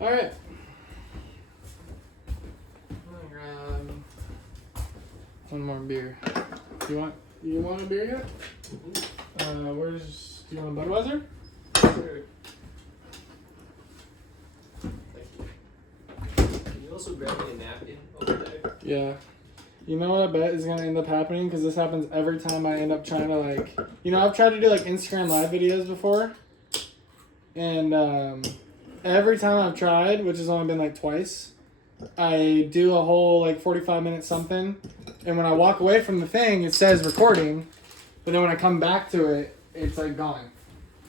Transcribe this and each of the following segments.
All right. I'm gonna grab one more beer. You want a beer yet? Mm-hmm. Do you want a Budweiser? Sure. Thank you. Can you also grab me a napkin over there? Yeah. You know what I bet is gonna end up happening? Because this happens every time I end up trying to I've tried to do Instagram live videos before. And every time I've tried, which has only been twice, I do a whole 45-minute something. And when I walk away from the thing, it says recording. But then when I come back to it, it's gone.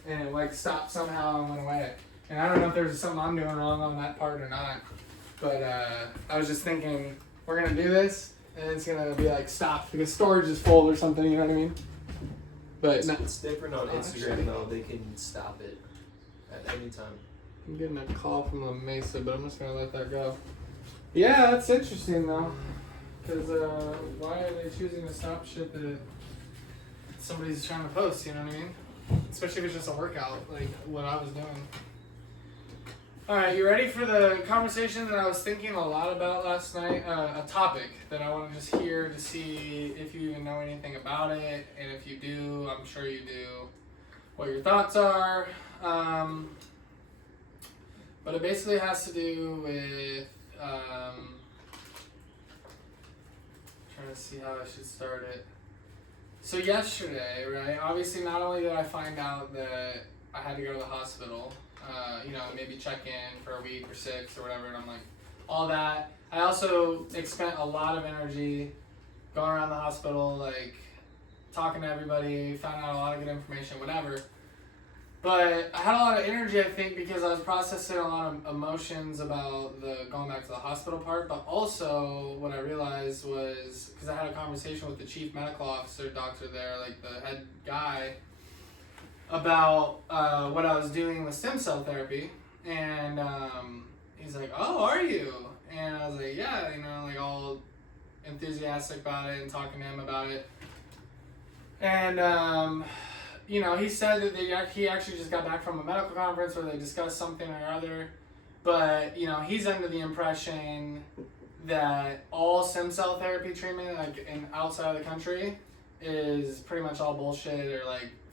And it stopped somehow and went away. And I don't know if there's something I'm doing wrong on that part or not. But I was just thinking, we're going to do this. And it's going to be stopped because storage is full or something, you know what I mean? But it's different on Instagram though. They can stop it at any time. I'm getting a call from La Mesa, but I'm just going to let that go. Yeah, that's interesting though. Because why are they choosing to stop shit that somebody's trying to post, you know what I mean? Especially if it's just a workout, like what I was doing. Alright, you ready for the conversation that I was thinking a lot about last night? A topic that I want to just hear to see if you even know anything about it, and if you do, I'm sure you do, what your thoughts are. But it basically has to do with, trying to see how I should start it. So yesterday, right, obviously not only did I find out that I had to go to the hospital, maybe check in for a week or 6 or whatever, and I'm all that. I also expent a lot of energy going around the hospital, talking to everybody, found out a lot of good information, whatever. But I had a lot of energy, I think, because I was processing a lot of emotions about the going back to the hospital part, but also what I realized was, because I had a conversation with the chief medical officer, doctor there, the head guy, about what I was doing with stem cell therapy, and he's like, "Oh, are you?" And I was like, "Yeah," all enthusiastic about it and talking to him about it. And he said that he actually just got back from a medical conference where they discussed something or other, but he's under the impression that all stem cell therapy treatment outside of the country is pretty much all bullshit or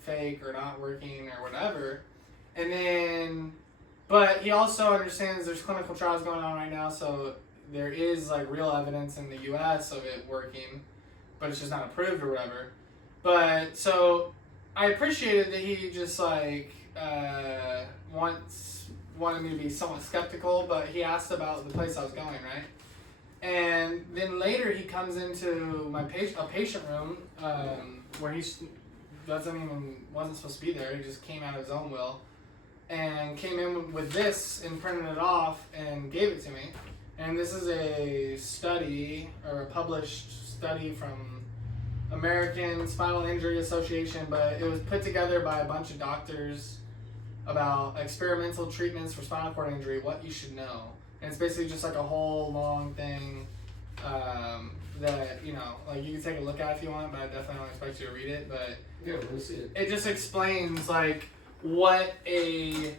fake or not working or whatever. And then, but he also understands there's clinical trials going on right now, so there is real evidence in the US of it working, but it's just not approved or whatever. But so I appreciated that he just wanted me to be somewhat skeptical, but he asked about the place I was going, right? And then later he comes into a patient room where he wasn't supposed to be there. He just came out of his own will and came in with this and printed it off and gave it to me. And this is a study, or a published study from American Spinal Injury Association, but it was put together by a bunch of doctors about experimental treatments for spinal cord injury, what you should know. And it's basically just a whole long thing that, you can take a look at if you want, but I definitely don't expect you to read it. But yeah, we'll see it. It just explains what a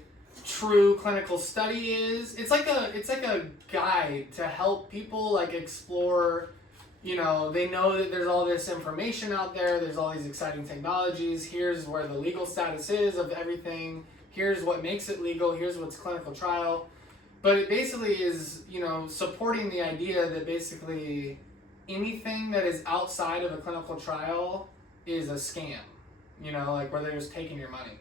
true clinical study is. It's like a guide to help people explore. They know that there's all this information out there. There's all these exciting technologies. Here's where the legal status is of everything. Here's what makes it legal. Here's what's clinical trial. But it basically is, supporting the idea that basically anything that is outside of a clinical trial is a scam. Where they're just taking your money.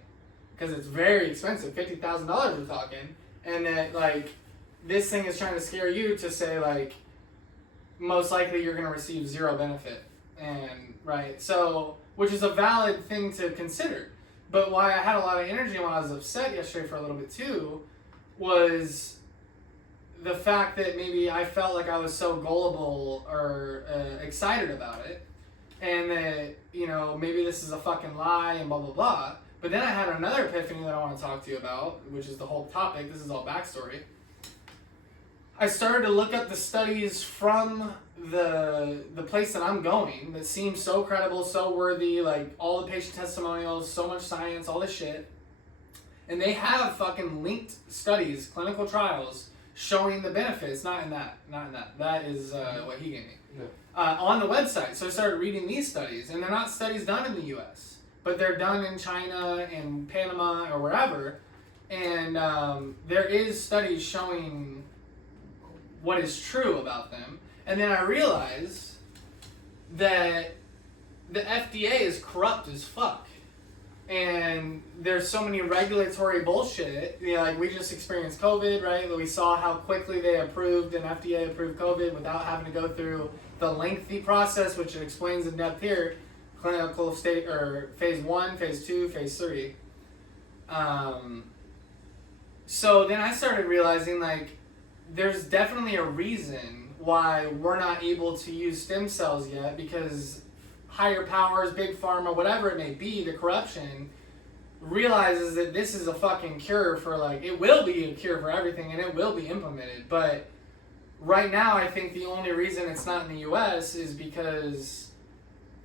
Because it's very expensive, $50,000 we're talking. And that, this thing is trying to scare you to say, most likely you're going to receive zero benefit. And, right, so, which is a valid thing to consider. But why I had a lot of energy and why I was upset yesterday for a little bit too was the fact that maybe I felt like I was so gullible or excited about it. And that, maybe this is a fucking lie and blah, blah, blah. But then I had another epiphany that I want to talk to you about, which is the whole topic. This is all backstory. I started to look up the studies from the place that I'm going that seems so credible, so worthy, all the patient testimonials, so much science, all this shit. and they have fucking linked studies, clinical trials showing the benefits. Not in that. That is what he gave me. No. On the website. So I started reading these studies, and they're not studies done in the U.S., but they're done in China and Panama or wherever, and there is studies showing what is true about them. And then I realized that the FDA is corrupt as fuck. And there's so many regulatory bullshit. You know, like we just experienced COVID, right? We saw how quickly they approved and FDA approved COVID without having to go through the lengthy process, which it explains in depth here. Clinical state or phase 1, phase 2, phase 3. So then I started realizing like there's definitely a reason why we're not able to use stem cells yet, because higher powers, big pharma, whatever it may be, the corruption realizes that this is a fucking cure for like, it will be a cure for everything and it will be implemented. But right now I think the only reason it's not in the US is because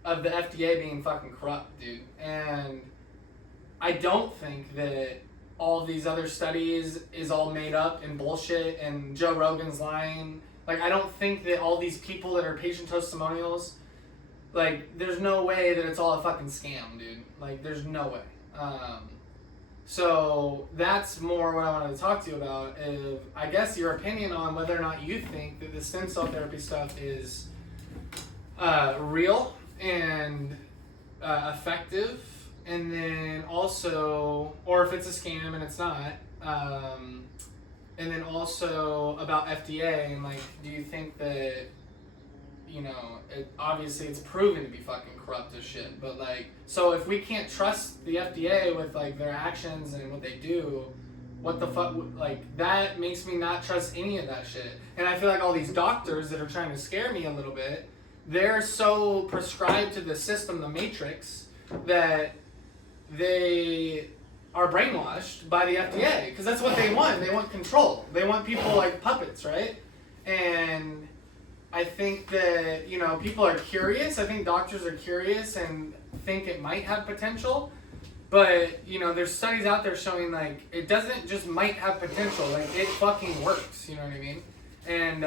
of the FDA being fucking corrupt, dude. And I don't think that all these other studies is all made up and bullshit and Joe Rogan's lying. Like, I don't think that all these people that are patient testimonials, like, there's no way that it's all a fucking scam, dude. Like, there's no way. So that's more what I wanted to talk to you about. I guess your opinion on whether or not you think that the stem cell therapy stuff is real and effective, and then also, or if it's a scam and it's not, and then also about FDA, and like, do you think that, you know, obviously it's proven to be fucking corrupt as shit, but like, so if we can't trust the FDA with like their actions and what they do, what the fuck, like, that makes me not trust any of that shit. And I feel like all these doctors that are trying to scare me a little bit, they're so prescribed to the system, the matrix, that they are brainwashed by the FDA, because that's what they want. They want control. They want people like puppets, right? And I think that, you know, people are curious. I think doctors are curious and think it might have potential. But, you know, there's studies out there showing, like, it doesn't just might have potential. Like, it fucking works, you know what I mean? And,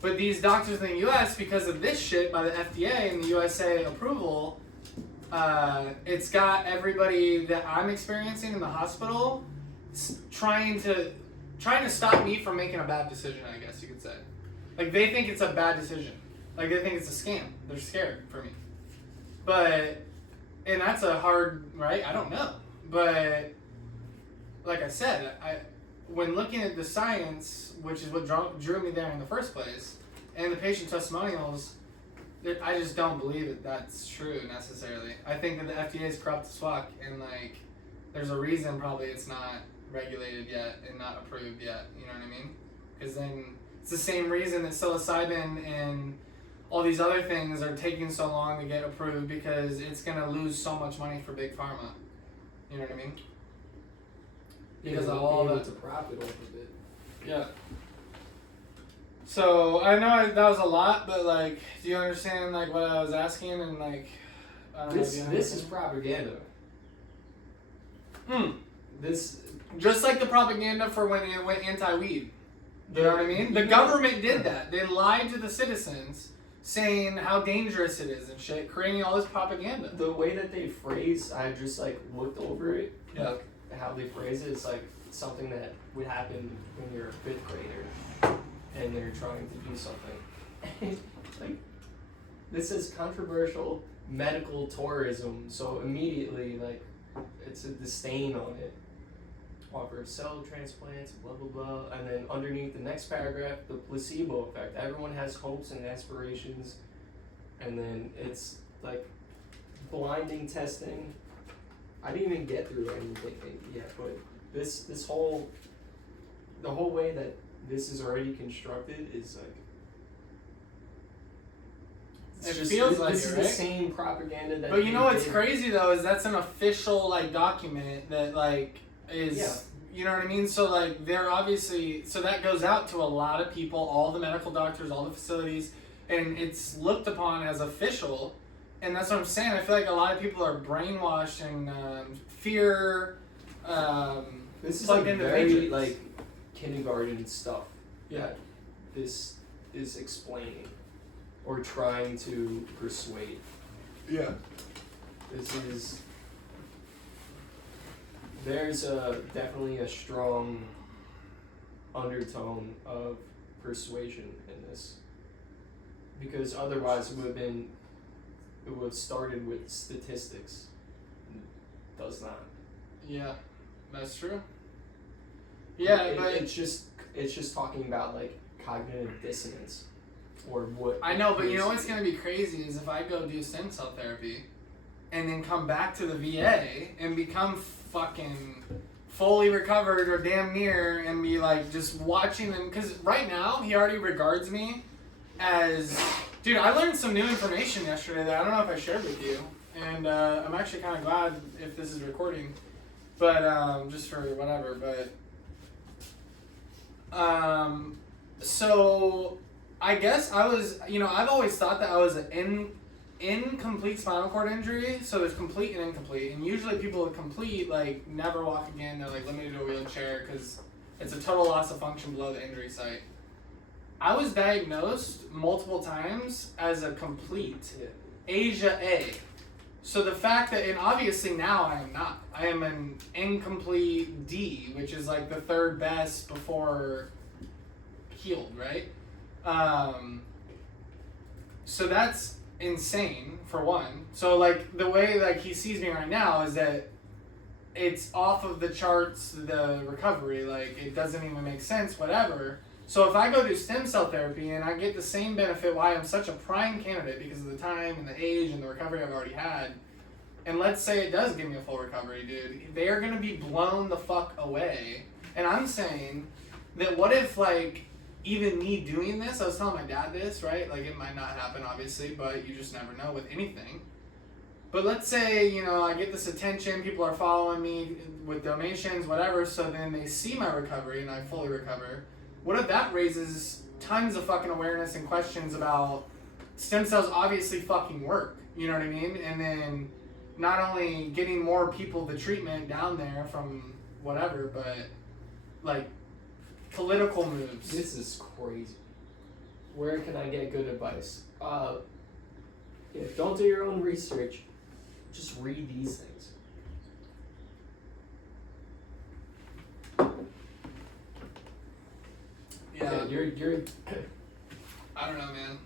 but these doctors in the U.S., because of this shit by the FDA and the USA approval, it's got everybody that I'm experiencing in the hospital trying to stop me from making a bad decision, I guess you could say. Like, they think it's a bad decision. Like, they think it's a scam. They're scared for me. But, and that's a hard, right? I don't know. But, like I said, when looking at the science, which is what drew me there in the first place, and the patient testimonials, I just don't believe that that's true necessarily. I think that the FDA is corrupt as fuck, and like, there's a reason probably it's not regulated yet and not approved yet. You know what I mean? Because then it's the same reason that psilocybin and all these other things are taking so long to get approved, because it's gonna lose so much money for big pharma. You know what I mean? Because of all the to profit off of it. Yeah. So I know that was a lot, but like, do you understand like what I was asking, and like, I don't know if you This is propaganda. This just like the propaganda for when it went anti-weed. You know what I mean? The government did that. They lied to the citizens, saying how dangerous it is and shit, creating all this propaganda. The way that they phrase, I just like looked over it. Yeah. Like, how they phrase it, it's like something that would happen when you're a 5th grader and they're trying to do something. Like, this is controversial medical tourism, so immediately, like, it's a disdain on it. Offer cell transplants, blah blah blah, and then underneath the next paragraph, the placebo effect. Everyone has hopes and aspirations, and then it's like blinding testing. I didn't even get through anything yet, but the whole way that this is already constructed is like, It feels like this it, is right? the same propaganda that. But you know what's did. crazy though is that's an official like document that like is. Yeah. You know what I mean? So like they're obviously, so that goes out to a lot of people, all the medical doctors, all the facilities, and it's looked upon as official. And that's what I'm saying. I feel like a lot of people are brainwashed and fear This is plugged like into very Matrix. like kindergarten stuff. Yeah. That this is explaining or trying to persuade. Yeah. There's definitely a strong undertone of persuasion in this, because otherwise it would have started with statistics. It does not. Yeah, that's true. Yeah, but it's just talking about like cognitive dissonance, or what. I know, but you know what's gonna be crazy is if I go do stem cell therapy, and then come back to the VA and become fucking fully recovered or damn near, and be like just watching them, because right now he already regards me as, dude, I learned some new information yesterday that I don't know if I shared with you, and I'm actually kind of glad if this is recording, but just for whatever, but so I guess I was, I've always thought that I was an incomplete spinal cord injury, so there's complete and incomplete, and usually people with complete like never walk again, they're like limited to a wheelchair because it's a total loss of function below the injury site. I was diagnosed multiple times as a complete Asia A. So the fact that, and obviously now I am not. I am an incomplete D, which is like the third best before healed, right? So that's insane for one. So like the way like he sees me right now is that it's off of the charts, the recovery, like it doesn't even make sense, whatever. So if I go do stem cell therapy and I get the same benefit, why I'm such a prime candidate because of the time and the age and the recovery I've already had, and let's say it does give me a full recovery, dude, they are gonna be blown the fuck away. And I'm saying that what if like even me doing this, I was telling my dad this, right? Like it might not happen obviously, but you just never know with anything. But let's say, I get this attention, people are following me with donations, whatever, so then they see my recovery and I fully recover. What if that raises tons of fucking awareness and questions about stem cells obviously fucking work, you know what I mean? And then not only getting more people the treatment down there from whatever, but like political moves. This is crazy. Where can I get good advice? Don't do your own research. Just read these things. Yeah. You're I don't know, man.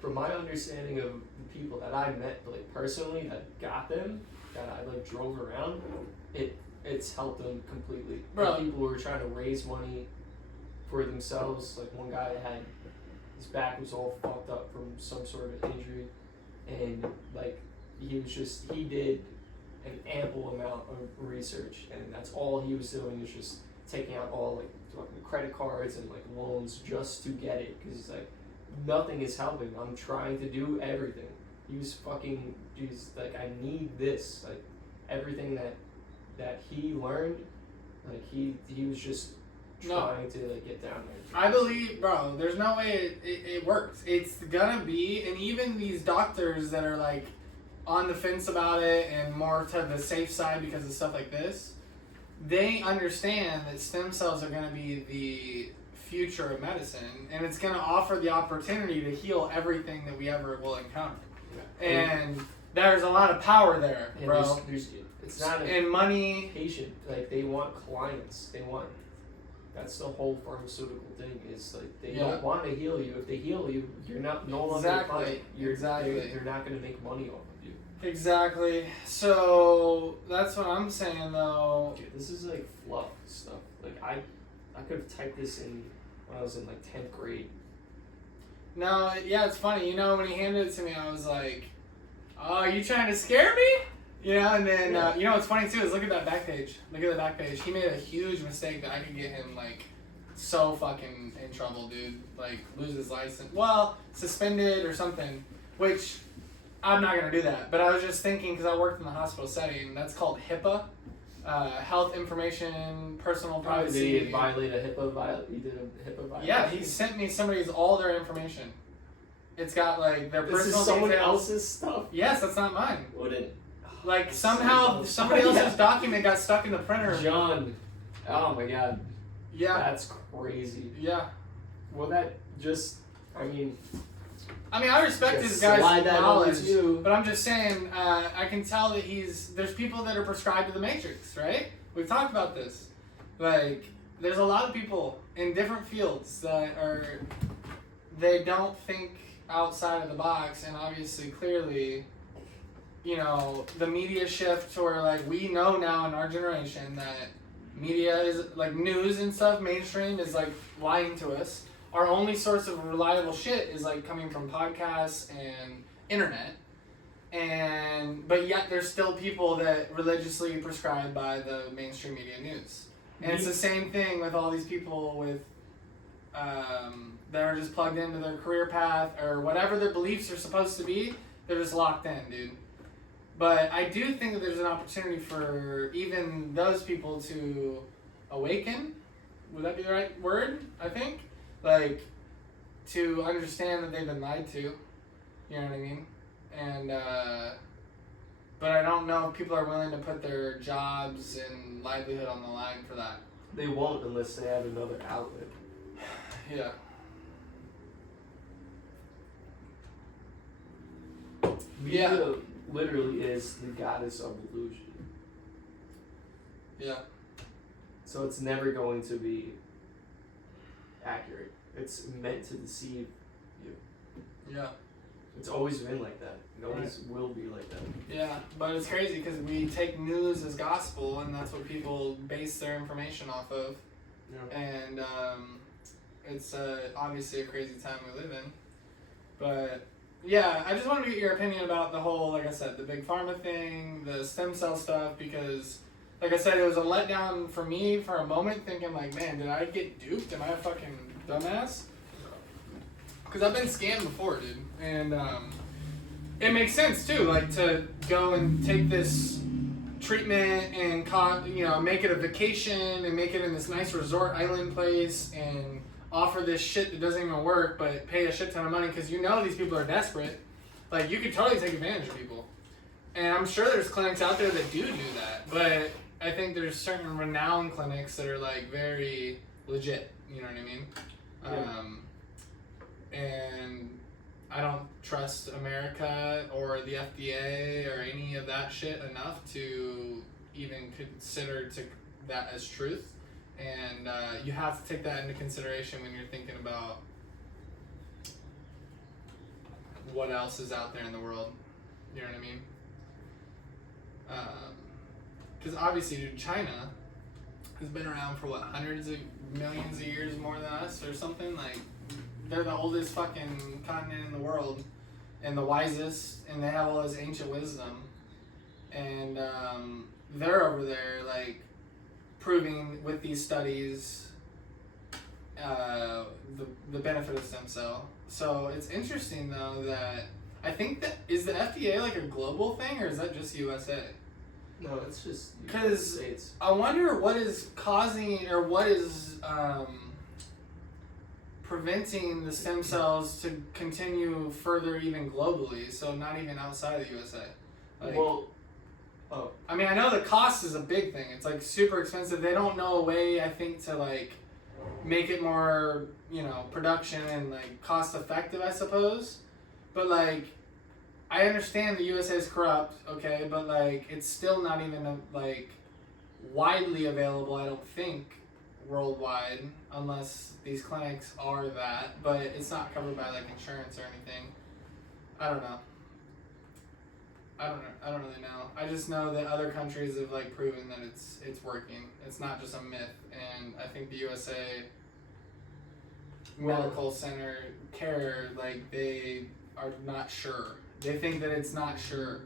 From my understanding of the people that I met, like personally, that got them, that I like drove around, it's helped them completely. Bro. Like, people who were trying to raise money for themselves. Like one guy had his back was all fucked up from some sort of injury, and like he did an ample amount of research, and that's all he was doing is just taking out all like credit cards and like loans just to get it, because he's like, nothing is helping. I'm trying to do everything. He's like, I need this. Like everything that he learned, like he was just trying to like get down there. I believe, bro, there's no way it works. It's gonna be, and even these doctors that are like on the fence about it and more to the safe side because of stuff like this, they understand that stem cells are gonna be the future of medicine, and it's gonna offer the opportunity to heal everything that we ever will encounter. Yeah. And there's a lot of power there, bro. It's not and money. Patient, like they want clients. That's the whole pharmaceutical thing. Is like they don't want to heal you. If they heal you, you're no longer a client. They're not going to make money off of you. Exactly. So that's what I'm saying, though. Dude, this is like fluff stuff. Like I could have typed this in when I was in like 10th grade. No, yeah, it's funny. When he handed it to me, I was like, "Oh, are you trying to scare me?" And then, what's funny too is look at that back page. Look at the back page. He made a huge mistake that I could get him, like, so fucking in trouble, dude. Like, lose his license. Well, suspended or something, which I'm not going to do that. But I was just thinking, because I worked in the hospital setting, that's called HIPAA. Health Information, Personal Privacy. Did he violate a HIPAA He did a HIPAA violation? Yeah, he sent me all their information. It's got, like, their personal details. This is someone else's stuff? Yes, that's not mine. Wouldn't. Like somehow somebody else's document got stuck in the printer. John. Oh my god. Yeah. That's crazy. Yeah. Well, that just, I mean, I respect just this guy's slide that over knowledge, to you. but I'm just saying, I can tell that there's people that are prescribed to the Matrix, right? We've talked about this. Like, there's a lot of people in different fields that they don't think outside of the box, and obviously, clearly, you know, the media shift to where, like, we know now in our generation that media is, like, news and stuff, mainstream, is, like, lying to us. Our only source of reliable shit is, like, coming from podcasts and internet. But yet there's still people that religiously prescribe by the mainstream media news. And it's the same thing with all these people with that are just plugged into their career path or whatever their beliefs are supposed to be. They're just locked in, dude. But I do think that there's an opportunity for even those people to awaken. Would that be the right word? I think. Like, to understand that they've been lied to. You know what I mean? And, but I don't know if people are willing to put their jobs and livelihood on the line for that. They won't unless they have another outlet. Yeah. Media literally is the goddess of illusion. Yeah. So it's never going to be accurate. It's meant to deceive you. Yeah. It's always been like that. It always will be like that. Yeah, but it's crazy because we take news as gospel, and that's what people base their information off of. Yeah. And it's obviously a crazy time we live in. But yeah, I just wanted to get your opinion about the whole, like I said, the big pharma thing, the stem cell stuff, because, like I said, it was a letdown for me for a moment, thinking like, man, did I get duped? Am I a fucking dumbass? Because I've been scammed before, dude. And it makes sense, too, like, to go and take this treatment and, make it a vacation and make it in this nice resort island place and offer this shit that doesn't even work, but pay a shit ton of money because you know these people are desperate. Like, you could totally take advantage of people. And I'm sure there's clinics out there that do that, but I think there's certain renowned clinics that are, like, very legit, you know what I mean? Yeah. And I don't trust America or the FDA or any of that shit enough to even consider that as truth. And you have to take that into consideration when you're thinking about what else is out there in the world. You know what I mean? Because obviously, dude, China has been around for hundreds of millions of years more than us or something. Like, they're the oldest fucking continent in the world and the wisest, and they have all this ancient wisdom. And they're over there, like, proving with these studies the benefit of stem cell. So it's interesting, though, that I think that is the FDA like a global thing, or is that just USA? No, it's just because States. I wonder what is causing or what is preventing the stem cells to continue further, even globally. So not even outside of the USA. Like, I mean, I know the cost is a big thing. It's like super expensive. They don't know a way, I think, to like make it more, production and like cost effective, I suppose. But like, I understand the USA is corrupt, okay, but like it's still not even like widely available, I don't think, worldwide, unless these clinics are that. But it's not covered by like insurance or anything. I don't know. I don't really know. I just know that other countries have like proven that it's working. It's not just a myth, and I think the USA Medical Center care, like, they are not sure. They think that it's not sure.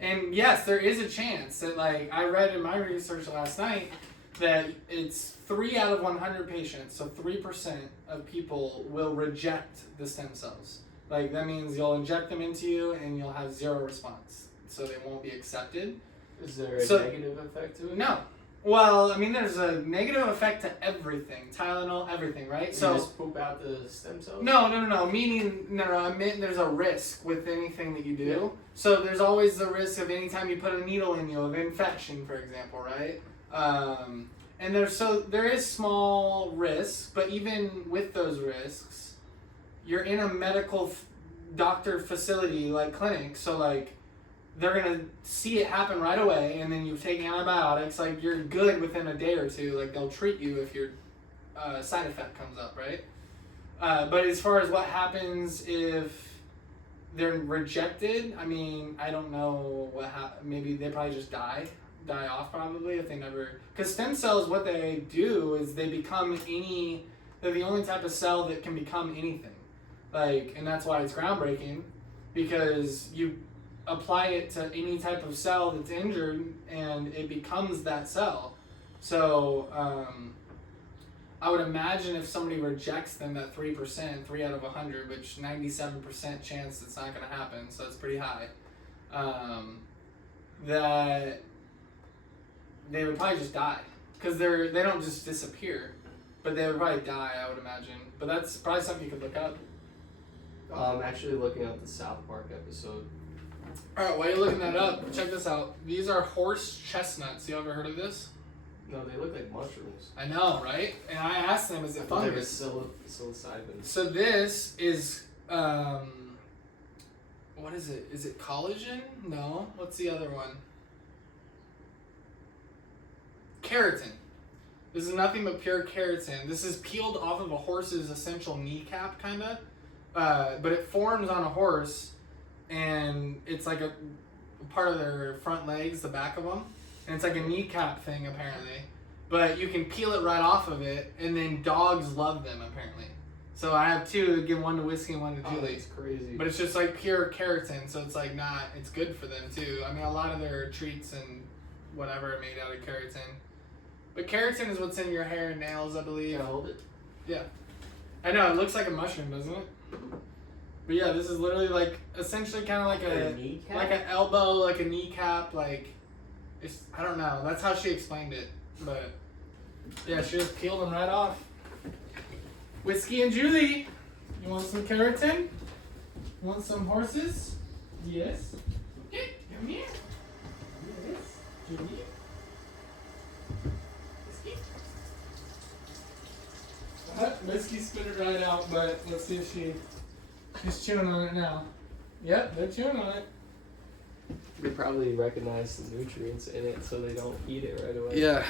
And yes, there is a chance that, like, I read in my research last night that it's 3 out of 100 patients, so 3% of people will reject the stem cells. Like, that means you'll inject them into you and you'll have zero response. So they won't be accepted. Is there a negative effect to it? No. Well, I mean, there's a negative effect to everything. Tylenol, everything, right? You So just poop out the stem cells? no. Meaning, no, I mean, there's a risk with anything that you do. Yeah. So there's always the risk of anytime you put a needle in you of infection, for example, right? And there is small risks, but even with those risks, you're in a medical doctor facility like clinic, so like they're gonna see it happen right away, and then you take antibiotics. Like you're good within a day or two. Like they'll treat you if your side effect comes up, right? But as far as what happens if they're rejected, I mean, I don't know what happens. Maybe they probably just die off probably if they never. Because stem cells, what they do is they become any. They're the only type of cell that can become anything. Like, and that's why it's groundbreaking, because you apply it to any type of cell that's injured and it becomes that cell. So I would imagine if somebody rejects them, that 3%, 3 out of 100, which 97% chance it's not going to happen, so it's pretty high, that they would probably just die, because they don't just disappear, but they would probably die, I would imagine. But that's probably something you could look up. I'm actually looking at the South Park episode. Alright, while you're looking that up, check this out. These are horse chestnuts. You ever heard of this? No, they look like mushrooms. I know, right? And I asked them, is it fungus? Psilocybin. So this is, what is it? Is it collagen? No. What's the other one? Keratin. This is nothing but pure keratin. This is peeled off of a horse's essential kneecap, kind of. But it forms on a horse, and it's like a part of their front legs, the back of them. And it's like a kneecap thing, apparently. But you can peel it right off of it, and then dogs love them, apparently. So I have two, give one to Whiskey and one to Julie. That's crazy. But it's just like pure keratin, so it's like not, it's good for them too. I mean, a lot of their treats and whatever are made out of keratin. But keratin is what's in your hair and nails, I believe. Can I hold it? Yeah. I know, it looks like a mushroom, doesn't it? But yeah, this is literally like, essentially kind of like a kneecap? like an elbow, like a kneecap, like, it's, I don't know. That's how she explained it. But yeah, she just peeled them right off. Whiskey and Julie, you want some keratin? You want some horses? Yes. Okay, come here. Yes, Julie. Whiskey. Whiskey spit it right out, but let's see if she's chewing on it now. Yep, they're chewing on it. They probably recognize the nutrients in it, so they don't eat it right away. Yeah.